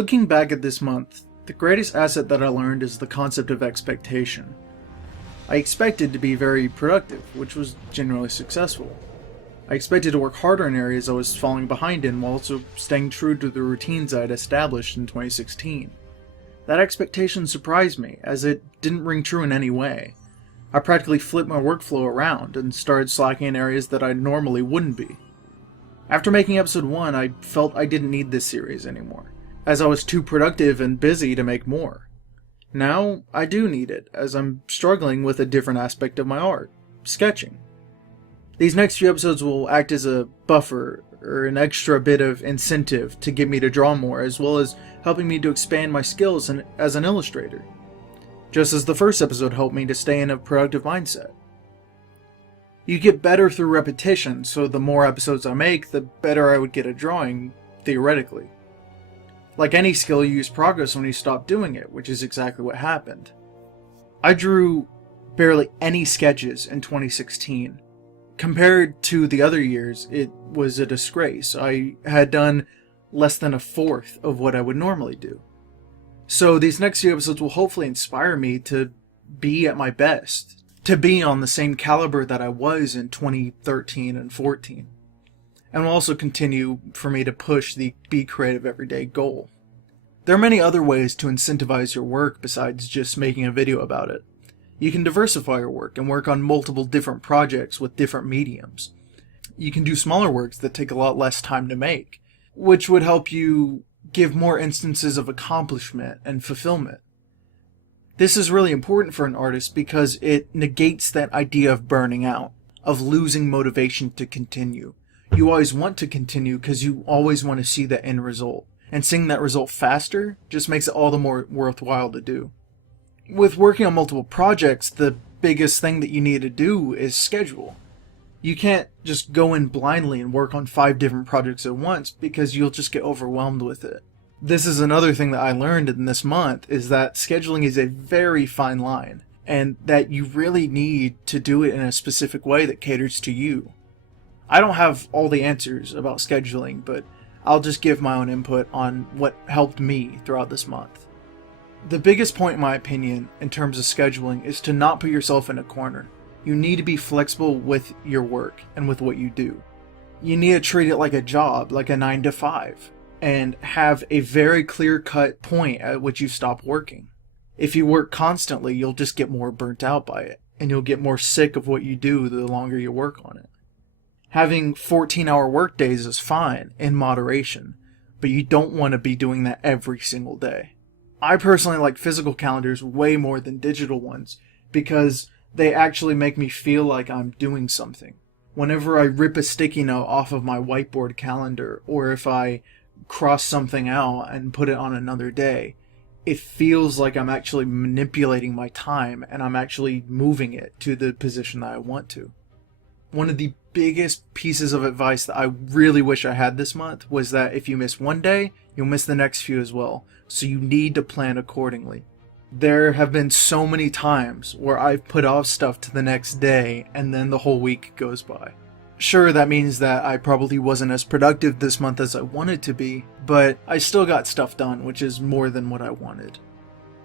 Looking back at this month, the greatest asset that I learned is the concept of expectation. I expected to be very productive, which was generally successful. I expected to work harder in areas I was falling behind in while also staying true to the routines I had established in 2016. That expectation surprised me, as it didn't ring true in any way. I practically flipped my workflow around and started slacking in areas that I normally wouldn't be. After making episode 1, I felt I didn't need this series anymore, as I was too productive and busy to make more. Now, I do need it, as I'm struggling with a different aspect of my art, sketching. These next few episodes will act as a buffer, or an extra bit of incentive to get me to draw more, as well as helping me to expand my skills as an illustrator. Just as the first episode helped me to stay in a productive mindset. You get better through repetition, so the more episodes I make, the better I would get at drawing, theoretically. Like any skill, you use progress when you stop doing it, which is exactly what happened. I drew barely any sketches in 2016. Compared to the other years, it was a disgrace. I had done less than a fourth of what I would normally do. So these next few episodes will hopefully inspire me to be at my best, to be on the same caliber that I was in 2013 and 14. And will also continue for me to push the Be Creative Everyday goal. There are many other ways to incentivize your work besides just making a video about it. You can diversify your work and work on multiple different projects with different mediums. You can do smaller works that take a lot less time to make, which would help you give more instances of accomplishment and fulfillment. This is really important for an artist because it negates that idea of burning out, of losing motivation to continue. You always want to continue because you always want to see the end result, and seeing that result faster just makes it all the more worthwhile to do. With working on multiple projects, the biggest thing that you need to do is schedule. You can't just go in blindly and work on 5 different projects at once because you'll just get overwhelmed with it. This is another thing that I learned in this month, is that scheduling is a very fine line, and that you really need to do it in a specific way that caters to you. I don't have all the answers about scheduling, but I'll just give my own input on what helped me throughout this month. The biggest point, in my opinion, in terms of scheduling is to not put yourself in a corner. You need to be flexible with your work and with what you do. You need to treat it like a job, like a 9 to 5, and have a very clear-cut point at which you stop working. If you work constantly, you'll just get more burnt out by it, and you'll get more sick of what you do the longer you work on it. Having 14-hour workdays is fine, in moderation, but you don't want to be doing that every single day. I personally like physical calendars way more than digital ones, because they actually make me feel like I'm doing something. Whenever I rip a sticky note off of my whiteboard calendar, or if I cross something out and put it on another day, it feels like I'm actually manipulating my time and I'm actually moving it to the position that I want to. One of the biggest pieces of advice that I really wish I had this month was that if you miss one day, you'll miss the next few as well. So you need to plan accordingly. There have been so many times where I've put off stuff to the next day and then the whole week goes by. Sure, that means that I probably wasn't as productive this month as I wanted to be, but I still got stuff done, which is more than what I wanted.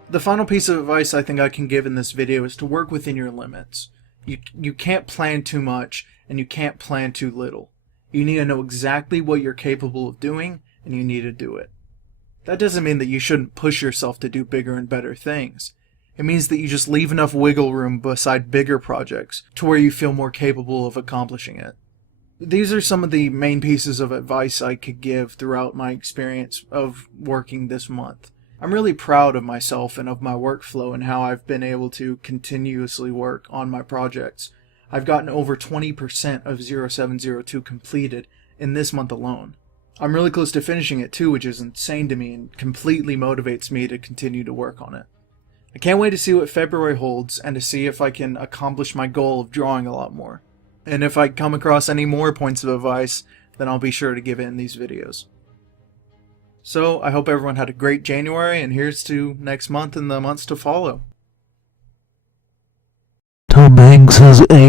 The final piece of advice I think I can give in this video is to work within your limits. You can't plan too much, and you can't plan too little. You need to know exactly what you're capable of doing, and you need to do it. That doesn't mean that you shouldn't push yourself to do bigger and better things. It means that you just leave enough wiggle room beside bigger projects to where you feel more capable of accomplishing it. These are some of the main pieces of advice I could give throughout my experience of working this month. I'm really proud of myself and of my workflow and how I've been able to continuously work on my projects. I've gotten over 20% of 0702 completed in this month alone. I'm really close to finishing it too, which is insane to me and completely motivates me to continue to work on it. I can't wait to see what February holds and to see if I can accomplish my goal of drawing a lot more. And if I come across any more points of advice, then I'll be sure to give it in these videos. So, I hope everyone had a great January, and here's to next month and the months to follow. Tom Hanks has a